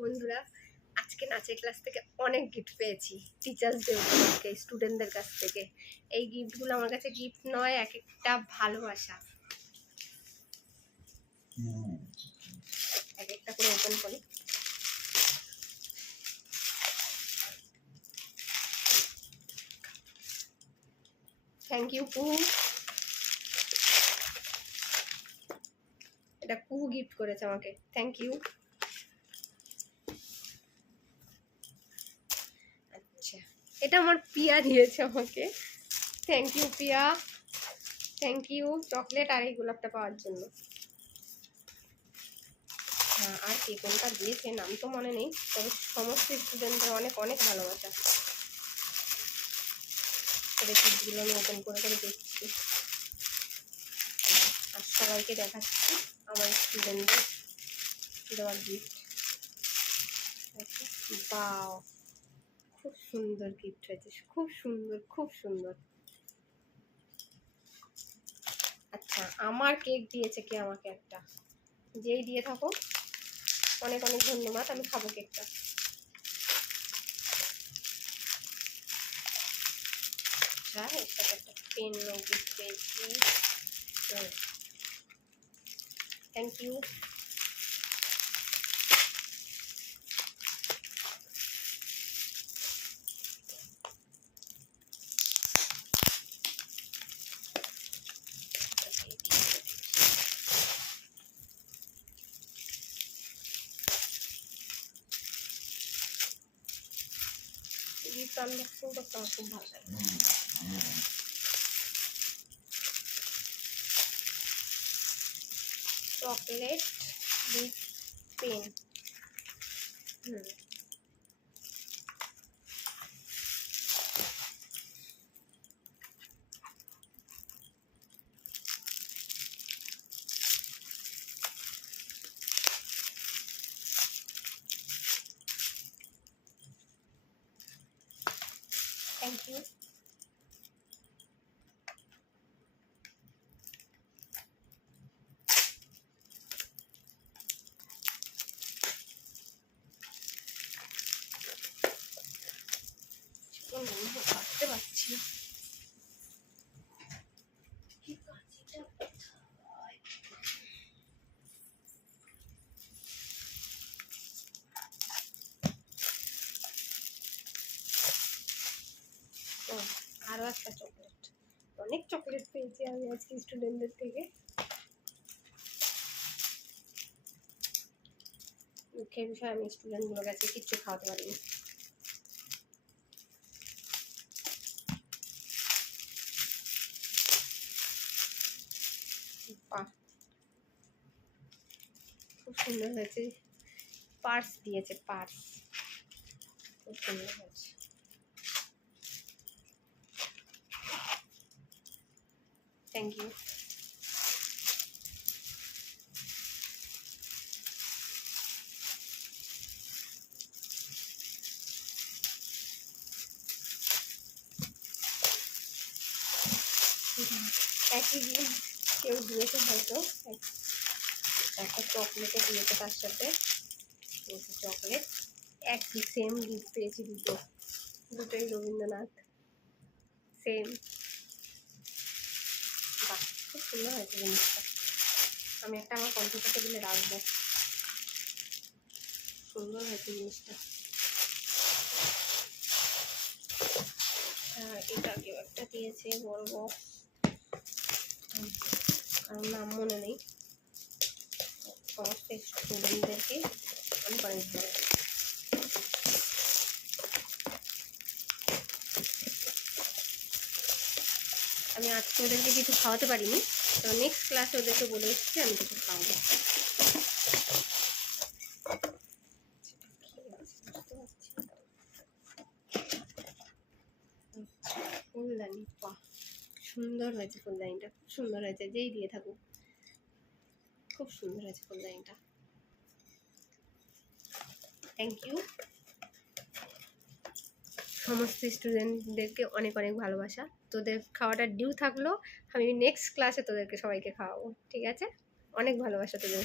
বন্ধুরা, আজকে নাচের ক্লাস থেকে অনেক গিফট পেয়েছি টিচার্স ডে উপলক্ষে স্টুডেন্টদের কাছ থেকে। এই গিফটগুলো আমার কাছে গিফট নয়, এক একটা ভালোবাসা। এক একটা করে ওপেন করি। থ্যাংক ইউ কুহু। এটা কুহু গিফট করেছে আমাকে, থ্যাংক ইউ। আচ্ছা, এটা আমার পিয়া দিয়েছে আমাকে, thank you Piya, thank you chocolate আর এই গোলাপটা পাওয়ার জন্য। হ্যাঁ, আর কে কোনটা দিয়েছে নাম তো মনে নেই, তবে সমস্ত স্টুডেন্টদের অনেক অনেক ভালোবাসা। এটা গিফটগুলো আমি ওপেন করে করে দেখছি আর সবাইকে দেখাচ্ছি আমার স্টুডেন্টদের দেওয়ার গিফট। বাও, খুব সুন্দর গিফট হয়েছে, খুব সুন্দর খুব সুন্দর। আচ্ছা, আমার কেক দিয়েছে কে আমাকে একটা, যেই দিয়ে থাকো অনেক অনেক ধন্যবাদ, আমি খাবো কেকটা। আচ্ছা, এর সাথে একটা পেন গিফট পেয়েছি, থ্যাংক ইউ। গিফট আনবক্সিং করতে আমার খুব ভালো লাগে। Chocolate with pen. Thank you. কাটতে পারছি না, আরো একটা চকলেট। অনেক চকলেট পেয়েছি আমি আজকে স্টুডেন্টদের থেকে। দুঃখের বিষয়, আমি স্টুডেন্টগুলোর কাছে কিচ্ছু খাওয়াতে পারিনি। খুব সুন্দর হয়েছে, পার্স দিয়েছে, পার্স খুব সুন্দর হয়েছে, থ্যাংক ইউ। একই গিফট কেউ দিয়েছে হয়তো, একটা চকলেটও দিয়েছে তার সাথে, চকলেট একই সেম গিফট পেয়েছি, দুটোই রবীন্দ্রনাথ সেম। বাহ, খুব সুন্দর হয়েছে জিনিসটা, আমি একটা আমার কম্পিউটার টেবিলে রাখবো। সুন্দর হয়েছে জিনিসটা। এটা কেউ একটা দিয়েছে বড় বক্স, কারণ নাম মনে নেই। সমস্ত স্টুডেন্টদেরকে অনেক অনেক ভালো। আমি আজকে ওদেরকে কিছু খাওয়াতে পারিনি, তো নেক্সট ক্লাসে ওদেরকে বলে এসেছি আমি কিছু খাওয়াবো। ফুলদানি, বাহ সুন্দর হয়েছে ফুলদানিটা, খুব সুন্দর হয়েছে, যেই দিয়ে থাকুক খুব সুন্দর হয়েছে ফুলদানিটা, থ্যাংক ইউ। সমস্ত স্টুডেন্টদেরকে অনেক অনেক ভালোবাসা। তোদের খাওয়াটা ডিউ থাকলো, আমি নেক্সট ক্লাসে তোদেরকে সবাইকে খাওয়াবো, ঠিক আছে? অনেক ভালোবাসা তোদের।